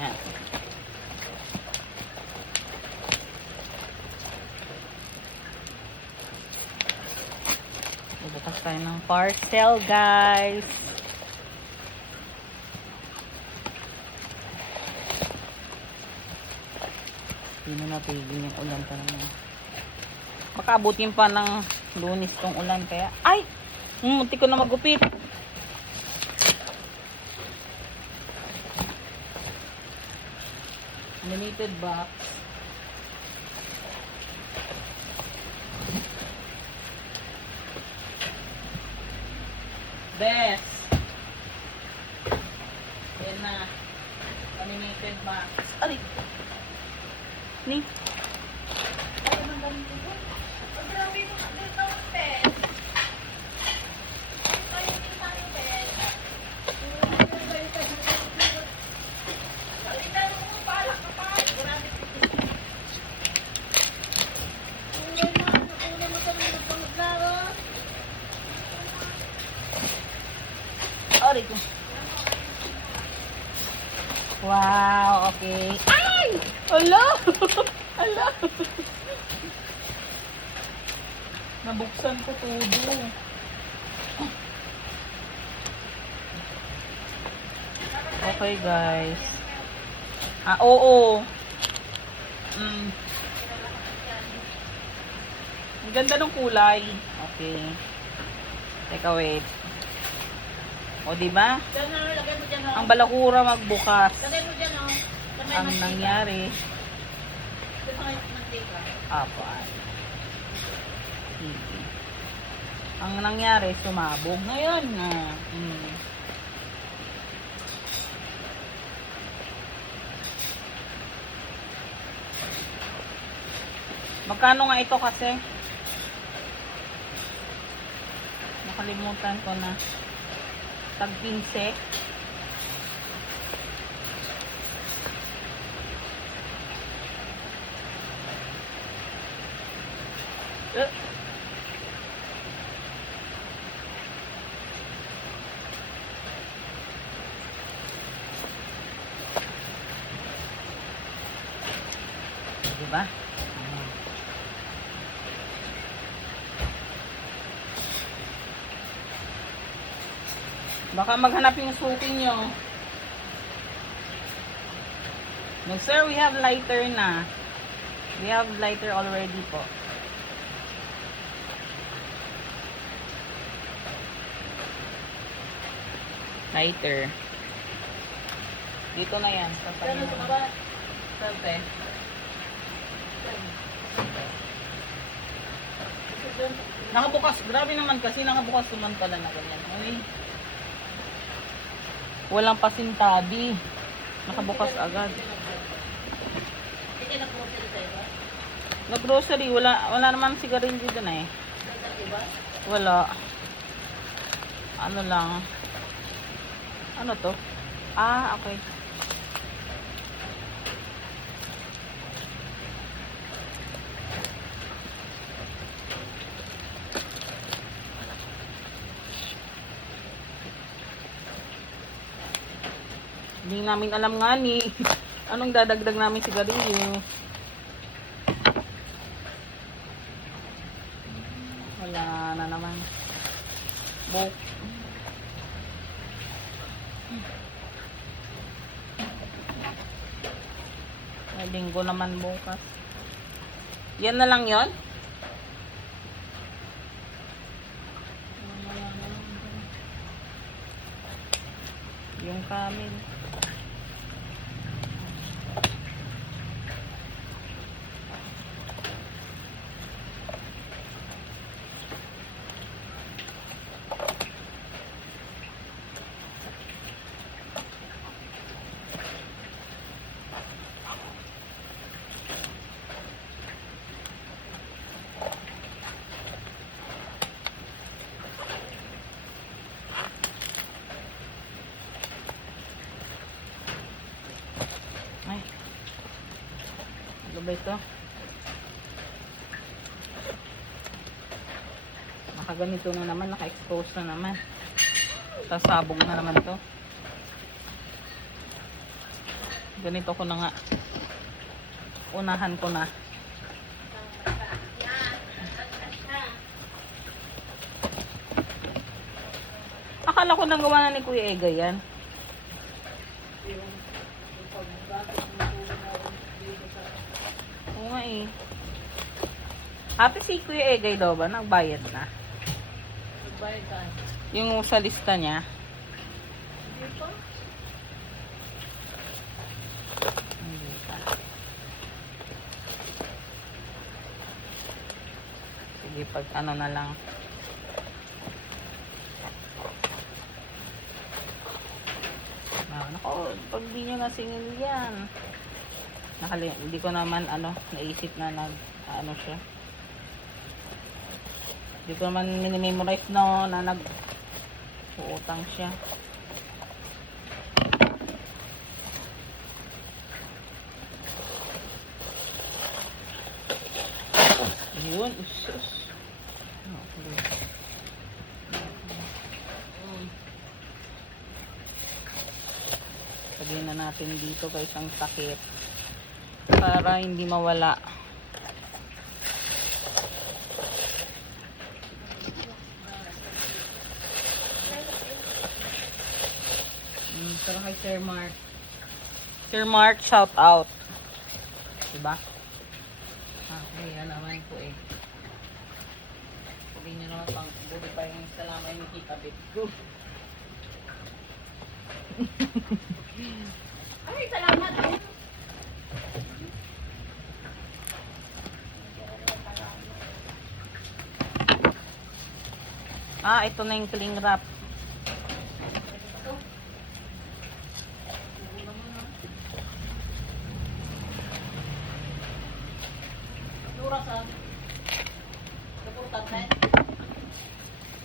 Ayan. Bukas tayo ng parcel, guys. Hindi na natigil yung ulan pa naman. Makaabutin pa ng Lunes tong ulan. Kaya, ay! Munti ko na magupit. Limited box. Best. Yan na. Limited box. Ay! Ni? Ay, ang dami ko. Ang grabe mo. Ano ito, Pet? Ay, hindi tayo, Pet. Salita mo, palak ka pa. Grabe. Kulay mo, nakulay mo kami ng panglaro. Aray ko. Wow, okay. Ay! Ala! Ala! Nabuksan ko todo. Okay, guys. Oo. Ang ganda ng kulay. Okay. Teka, wait. O, diba? Diyan na, lagay mo dyan, Ang balakura magbukas. Lagay mo dyan, Ang nangyari, Ito sa ngayon, mantika. apat. Sige. Ang nangyari, sumabog. Ngayon na. Magkano nga ito kasi? Nakalimutan ko na. Tag 15. Diba? Baka maghanap yung suki nyo. No, sir, we have lighter na. We have lighter already po. Lighter. Dito na yan. Diyan na, sa baba. Sabi. Nakabukas. Grabe naman kasi nakabukas naman pala na ganyan. Uy. Walang pasintabi. Nakabukas agad. Hindi na po sila sa iba. Nag-grocery. Wala naman sigarilyo dun eh. Sa iba? Wala. Ano lang. Ano to? Ah, okay. Hindi namin alam nga ni anong dadagdag namin sigarilyo. Wala na naman. Bok. May linggo naman bukas. Yan na lang yon. Yung kamin. Ay. Ano ba ito? Nakaganito na naman. Naka-expose na naman. Sasabog na naman to. Ganito ko na nga. Unahan ko na. Akala ko nang gawa na ni Kuya Ega yan. Oo nga eh. Ate si Kuya Egay daw ba? Nagbayad na? Nagbayad ka. Yung sa lista niya. Hindi pa. Hindi pa. Sige, pag ano na lang. Nako, pag di nyo nasingil yan. Hindi ko naman naisip na ano siya. Hindi ko naman minimemorize na uutang siya. Yun, usus. Sabihin na natin dito guys ang sakit para hindi mawala. Pero kay Sir Mark. Sir Mark, shout out. Diba? Okay, yan naman po eh. Sabihin nyo naman pang buti pa yung salamat yung kita bit ko. Ay, salamat. Ito na yung cling wrap.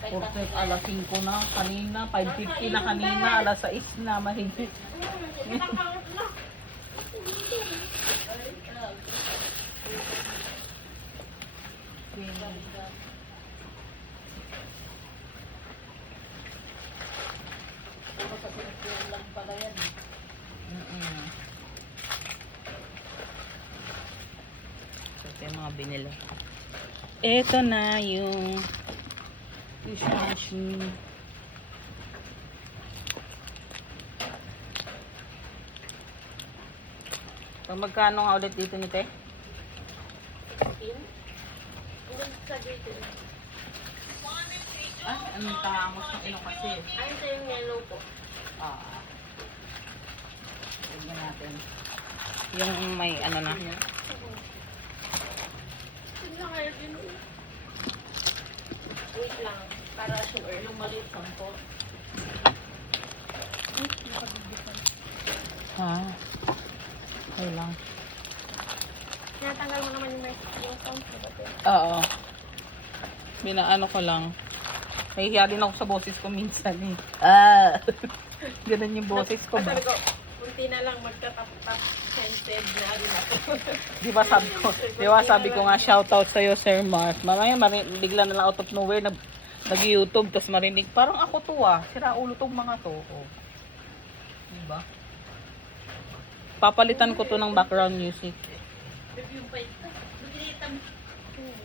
Portet alas 5 na kanina, 5:50 na kanina, alas 6 na mahigit. Ito yung mga binili. Ito na yung dishwashing. Pag magkano nga ulit dito ni Te? Sa dito. Anong tangos ng ino kasi? Ay, ito yung yellow po. Tignan natin. Yung may ano na. Tignan kayo din. Wait lang. Para sure. Yung maliit lang po. Okay lang. Tinatanggal mo naman yung sound ko ba ito? Oo. Binaano ko lang. Nahihiya din ako sa boses ko minsan eh. Ganun yung boses ko ba? Sabi ko, kunti na lang magka-tap-tap scented na rin ako. Di ba sabi ko nga shoutout sa'yo Sir Mark. Mamaya bigla na lang out of nowhere nag-YouTube tapos marinig. Parang ako to sira ulo tong mga to. Diba? Papalitan ko to ng background music. Review pa ito.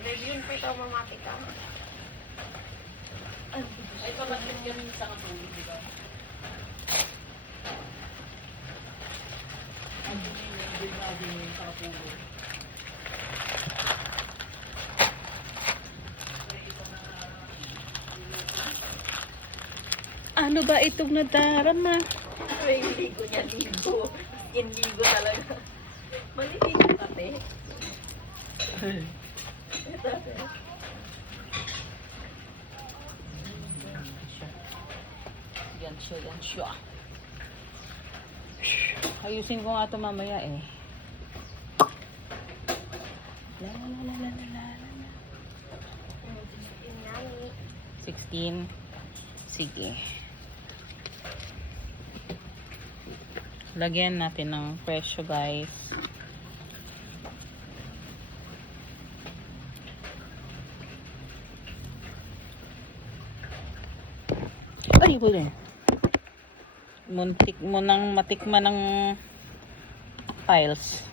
Review pa ito, mamati ka. Ay, pabagkat ka rin sa katulog, diba? Ano ba itong nadarama? Ay, ligo niya, ligo. Ligo talaga. Maliligo ka, te. Yan siya. Ayusin ko nga ito mamaya eh. La la la la la la la. 16. Sige. Lagyan natin ng presyo guys. Ay, wala. Muntik mo nang matikman ng tiles.